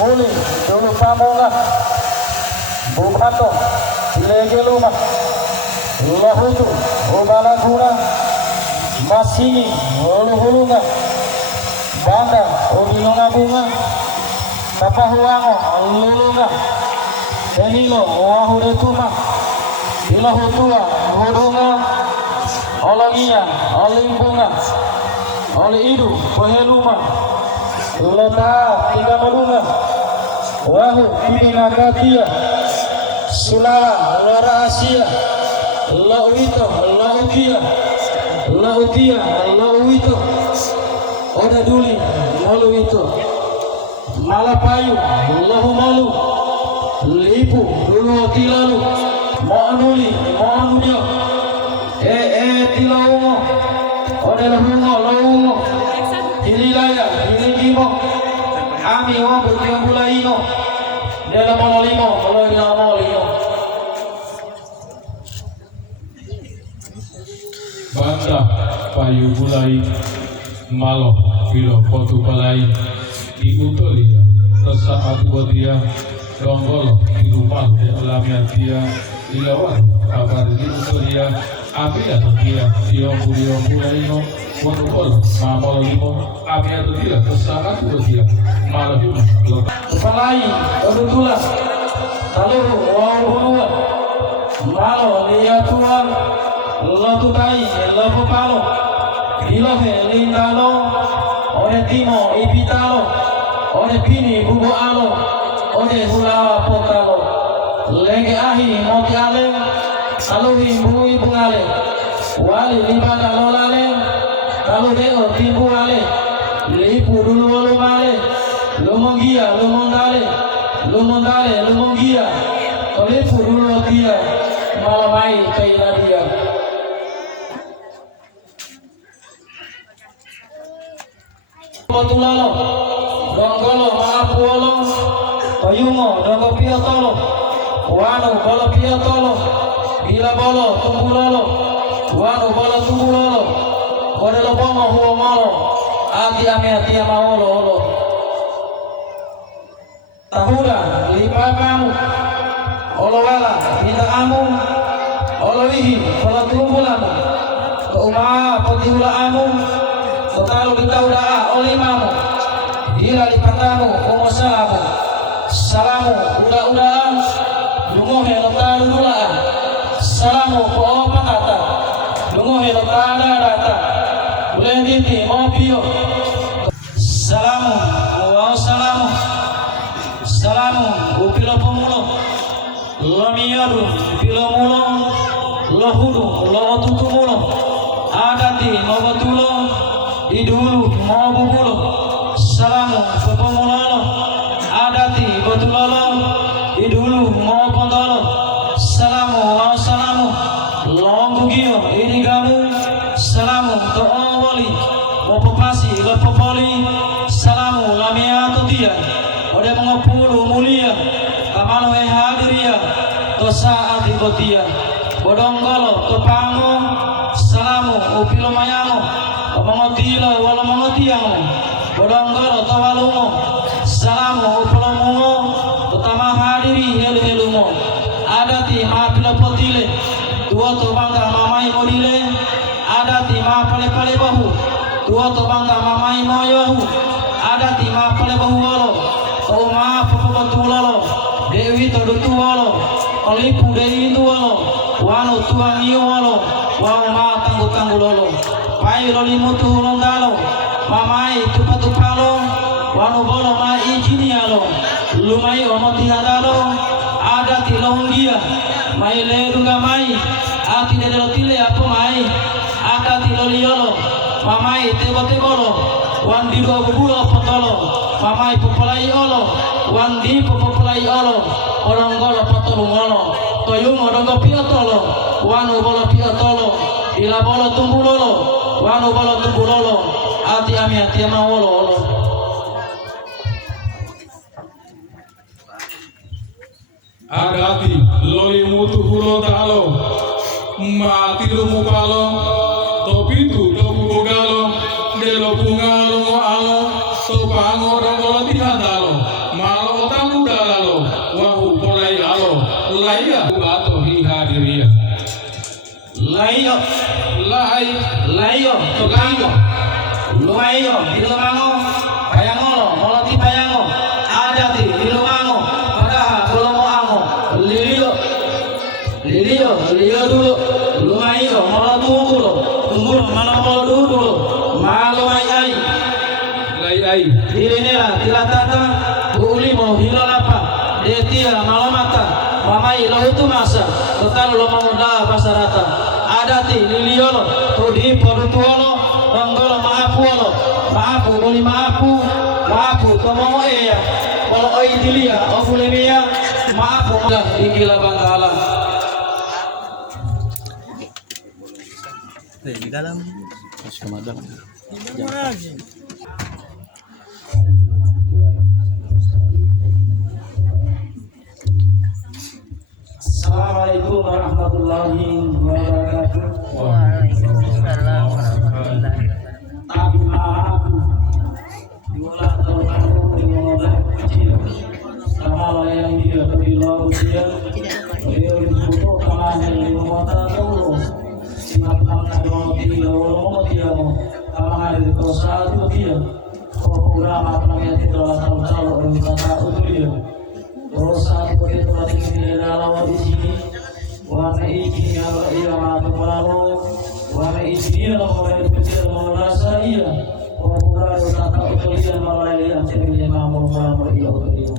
Muli dulu pamonga bukato silege luma lahutu ubala guna masini hulu-hulunga banda ubinonga bunga tapahuango lulunga tenilo wahuretuma ilahutua hudunga olangia olimbunga oli idu peheluma lota tiga malunga wahu pipinagatia sulala lara asia lauito lautia lauito oda duli maluito malapayu lahu malu lipu dulu tilalu maanuli maanunya tilaungo oda lahungo laungo hililaya hiligimo ami wa butiambulaino dalam molimo molino banda payu bulai malo filo foto balai di utolia tersaat buat dia ronggol di rumah alamiah dia ilawan kabar di utolia api atau dia bulai no ronggol malo limo api atau dia tersaat buat dia malo juga balai odutula lalu wahulua malo liatuan lalu tai lalu palo ilahe lindalo ore timo ipitalo ore pini bubo alo ore hulawa potalo lege ahi moti ale aluhi bui bungale wali libada lolale lalu deo timbu ale lipu dulu walu male lumongia lumongia lipu dulu dia malamai kairadia Potulalo, ronggolo, maapuolo, toyungo, dogo piotolo, wanu bolo piotolo, bila bolo, tumbulolo, wanu bolo tumbulolo, kodelo bongo huo malo, ati amaolo olo. Tahura, lipa kamu, olo wala, bita kamu, olo wihi, bolo tumbulamu, keuma potihula amu, total kita udah olimamu ila lipatamu umosalamu salamu udah lungohe lotaru dulaan salamu ko pakata lungohe lotara data ulenditi mopio salamu wa salamu upilo pemulo lomiyodu upilo mulo lohudu lotutumulo adati mobotulo idulu mau bubulo salamu pepomulolo adati betulolo idulu mau pondolo salamu longgugio inigamu salamu to'owoli mopopasi lepopoli salamu lamia tutia ode mengopulu mulia kamalo hadiria dosa adibotia bodonggolo topango salamu upilo mayango mangotilo wala mangotiang bodonggolo tawalungo salamu upolomungo utama hadiri helu-helumo adati maapila potile dua to bangga mamai modile adati maapale-pale bahu dua to bangga mamai moyohu adati maapale bahu walo to maapapapatulolo dewi to dutuwalo olipu dewi duwalo wano tuang iyo walo wao tanggu-tanggulolo pai loli mutu londalo mamai tupalo wanu bolo ma ijinialo lumai omoti hadalo ada tilongia mai leduga mai ati dedelo tile apa mai ada tiloliolo mamai tebote bolo wandi do bubulo potolo mamai popolai olo wandi popolai olo orang golo potolo ngolo toyung odogo piotolo wanu bolo piotolo ila bolo tumbulolo wanu bolo tumbulolo ati amawolo olo adati loli mutu hulo talo mati lumu palo topitu dobu bogalo delo bungalo mo alo pango rongolo tihandalo malo tamu dalalo wahu polai alo laya bato hi hadiria layo layo tukango lumayo dilumango bayangolo moloti bayango adati dilumango padaha kolomo ango lilio dulu lumayo molotungulo tungulo mano molodudulo malo ai ai dirinela tilatata ulimo hilolapa detia malomata mamai lohutu masa total lo mangoda pasarata adati liliolo tudi porutuolo bonggolo maapu boli maapu tomo eya kalau oi dilia ofulemia maapu dah digila bangala di dalam pas kemadam Assalamualaikum warahmatullahi wabarakatuh. Waalaikumsalam warahmatullahi wabarakatuh. Tapi maaf, diolah tahun diolah kecil. Sama yang dia terbilang usia, beliau itu kamane mata tahu. Simak mana roti lolo dia mau, kamane itu satu dia. Program apa namanya itu adalah tahu kata itu dia. Terus satu itu lagi di dalam di sini. Warna ini yang mata malu, warna ini yang mulai kecil merasa iya. Program kata itu dia mulai yang cerita malu iya dia.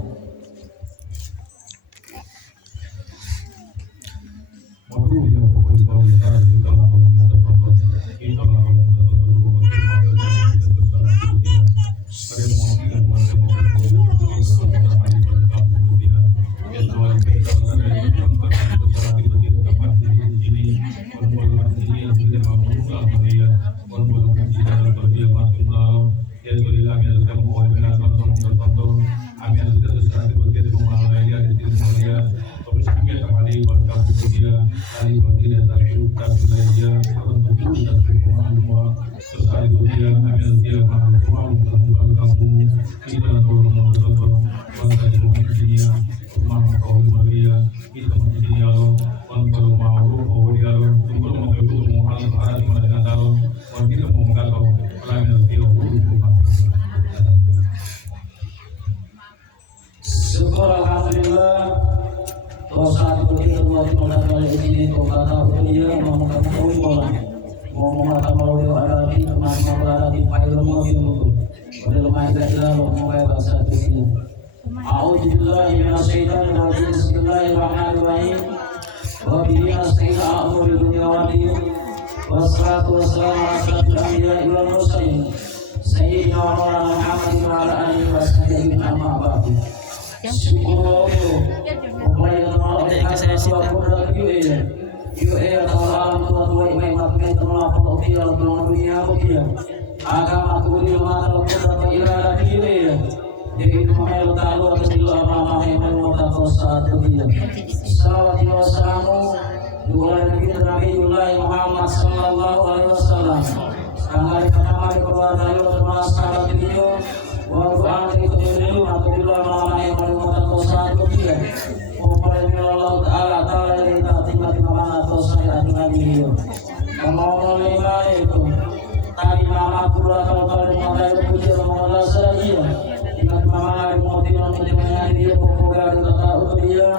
Syukur alhamdulillah. Saat itu buat mengenal ini kata dia mau mengatakan bola, mau mengatakan bahwa ada di mana ada di file mau itu, ada lemah tidak mau kayak bahasa itu. A'udzubillahi minasyaitonir rajim. Bismillahirrahmanirrahim. Wa bihi nasta'inu amrul dunya wad din. Wassalatu wassalamu ala asyrafil anbiya'i wal mursalin. Sayyidina wa maulana Muhammadin wa ala alihi wa sahbihi amma ba'du. Syukur agama kuliah mata kuda ila diri jadi mahal tahu atas dulu apa mahal mata kosa dia salawat wa salamu dua nabi Muhammad sallallahu alaihi wasallam sekali pertama keluarga termasuk sahabat beliau wa Quran itu dulu atau dulu mahal mata kosa dia Allah taala kita tinggal di mana kosa dengan beliau Assalamualaikum tadi mama pula kalau mengenai puji mengenai saya ingat mama motivasi motivasinya dia populer kata untuk dia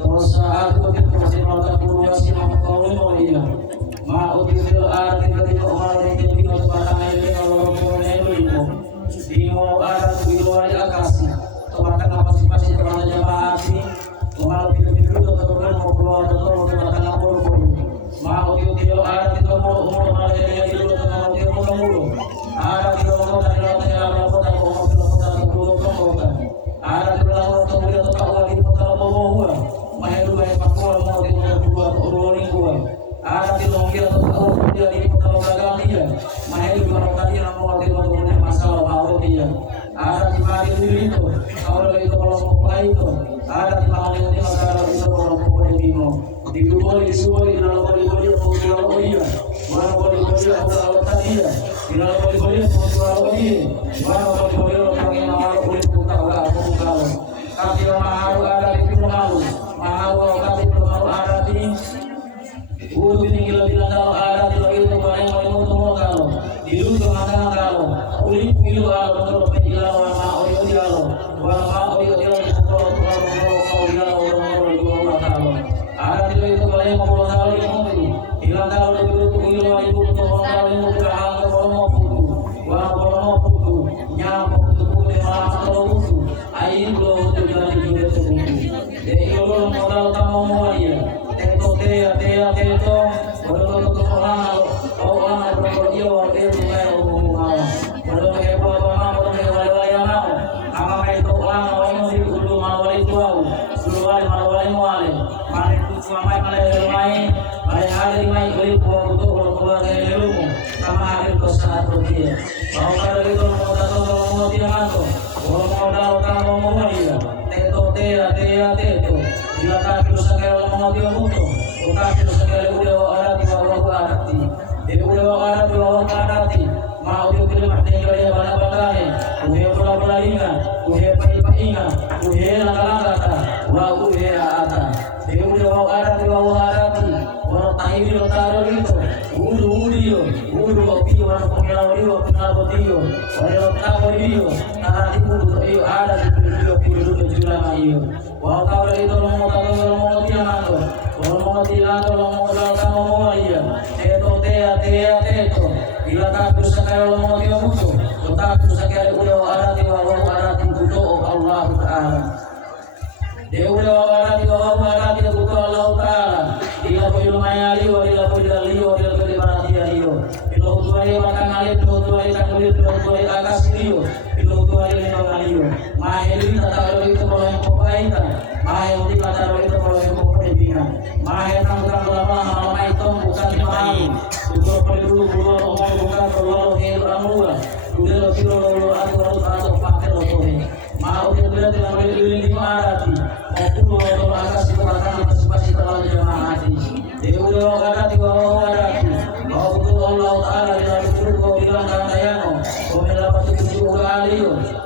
terus saat itu masih melakukan kurasi mengkau dia mau itu arti ketika orang itu tidak barang ini kalau orang itu di mau ada di luar kasih teman apa sih pasti teman jemaah sih teman lebih atau mau keluar atau teman apa mau itu tidak ada di mau umur ada di mulu ada di dalam kota ada kota ada di dalam kota mulia atau di kota Bogor mahal banyak pakul mau di dua orang gua ada di Longgir atau dia di kota Bagang dia mahal banyak tadi mau di punya masalah mau dia ada di Bali itu kalau itu kalau mau itu ada di Bali ini masalah itu kalau mau bingung di Bali di dalam Bali mau dia orang Bali Allah tadi ila bali-bali putra lagi mana bali-bali orang yang malu kulit putra lah putra kaki malu ada di malu malu kaki malu ada di udah tinggal bilang kalau ada di itu paling mau kalau di luar mana kalau kulit pilu ada kalau penjual mau dia kalau mau dia kalau ada di itu paling mau kalau hilang kalau itu pilu itu kalau mau nyampe putu kalau air belum juga jadi modal kamu mau ya teto orang dia waktu itu kalau heboh orang yang mau ama itu orang di dulu mau itu dulu mau mari itu sampai mari hari mai beli foto keluar dari rumah sama hari ke saat dia mau kalau itu mau dia masuk mau kamu mau dia teto dia kaki sekali mau dia butuh kaki sekali udah ada di bawah arti dia udah ada di bawah arti mau dia pilih mati dia banyak-banyak uhe bola ingat uhe pai-pai uhe langka-langka wa uhe ata dia udah ada di bawah arti orang tahu dia taruh itu udah opi orang pengelau dia kenal dia orang tahu dia karena itu ada di video jualan ayo wa kalau itu mau dia mantu mau dia mau kamu mau iya teto bila tak bisa kalau mau dia butuh tak bisa kalau udah ada di bawah ada di butuh Allah Taala dia udah ada di bawah ada di butuh Allah Taala dia boleh lumayan dia boleh perhatian dia itu tuai makan air itu tuai tak boleh tuai akas dia itu tuai lima kali maheli tak tahu itu boleh kopaita maheli tak tahu itu boleh kopaita maheli tak lama itu bukan mahal itu perlu bukan perlu amua udah lo kilo lo atau pakai lo mau dia tidak boleh lima arati mau lo akas itu akan antisipasi terlalu jemaah dia udah ada di bawah arati mau Allah Taala dari surga bilang kandayano komela patu tujuh kali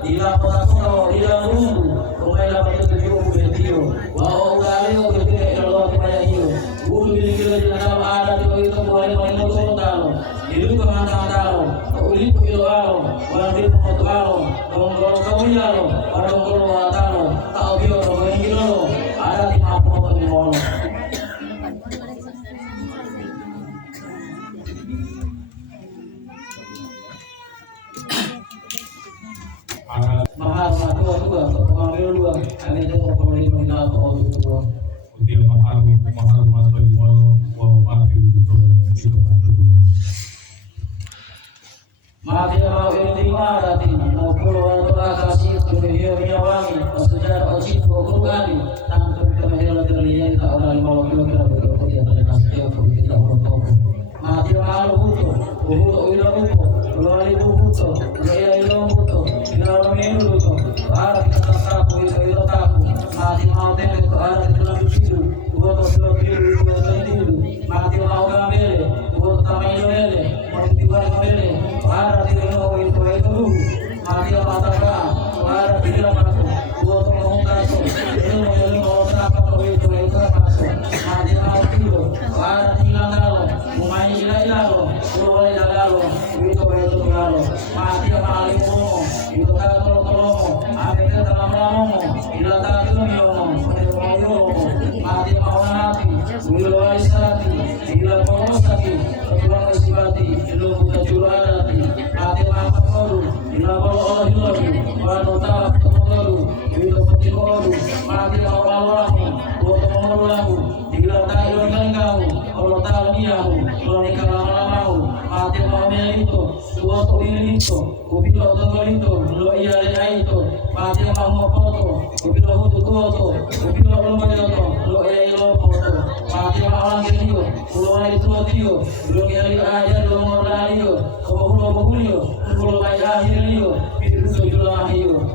dia pokok dia rumbu komela patu tujuh bedio wow kali bedio Allah kepada hiyo ulu bila dalam ada di itu boleh mengusul kalau itu kemana kalau uli itu kalau wali itu kalau dongkol kau ya lo dongkol watalo kau biar orang lo ada di apa di mall mahal dua pengambil dua kami itu pembeli mengenal itu dia mahal masuk di mall mati itu mati mau ini marati mau pulau atau kasih dunia wangi sejarah ojib kali tanpa kemudian terlihat tak orang mau kira dia terkasih dia orang tahu mati mau butuh itu butuh gaya itu butuh kita menu butuh ada kita tahu itu tahu mati mau tembak itu ada di dalam tidur butuh tidur mati mau gamel butuh tamai lele mau tidur gamel ada di dalam itu mati mata ada di dalam aku butuh mengungkap itu mau apa itu mati mau tidur ada di dalam main ilailo boleh ilailo itu kalau mati maalimu itu kalau ada ke dalam ramu ila tak mati mau nanti ila isati ila posati tuan isibati ila buta jurati mati apa koru ila Allah wa ta'ala koru ila pati koru mati mau Allah Allah ila ta'ala kau Allah ta'ala niahu Allah kalamau mati mau itu dua itu kupilo itu lo iya itu mati mau foto kupilo foto kupilo lo iya foto mati mau video lo itu lo iya aja lo modalio lo baik akhir itu jual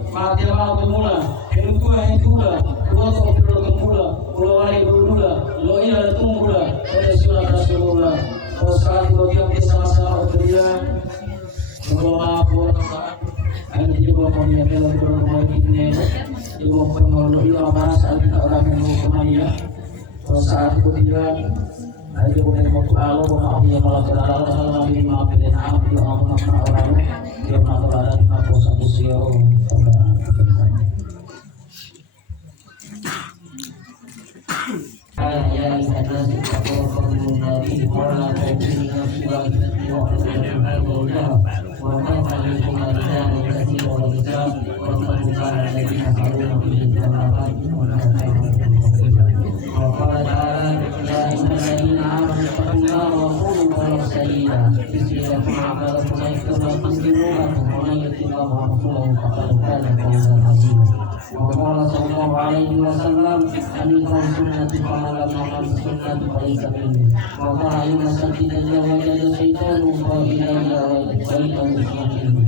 mati mau kemula itu lo kemula lo lo iya tunggu ada surat rasulullah sekali bagi sama-sama berian lagi bermainnya ibu pengolo ia merasa ada orang yang menghukumi saat kemudian ayo boleh mau Allah mau yang malah terlalu dalam ini maafin aku yang aku orang dia malah ada aku satu siau ya karena kalau kamu dari orang yang sudah وقال صلى الله عليه وسلم عليكم سنتي فمن لم يعمل سنتي فليس مني وقال ان سجد وجد شيطان فإلي وإلى المسلمين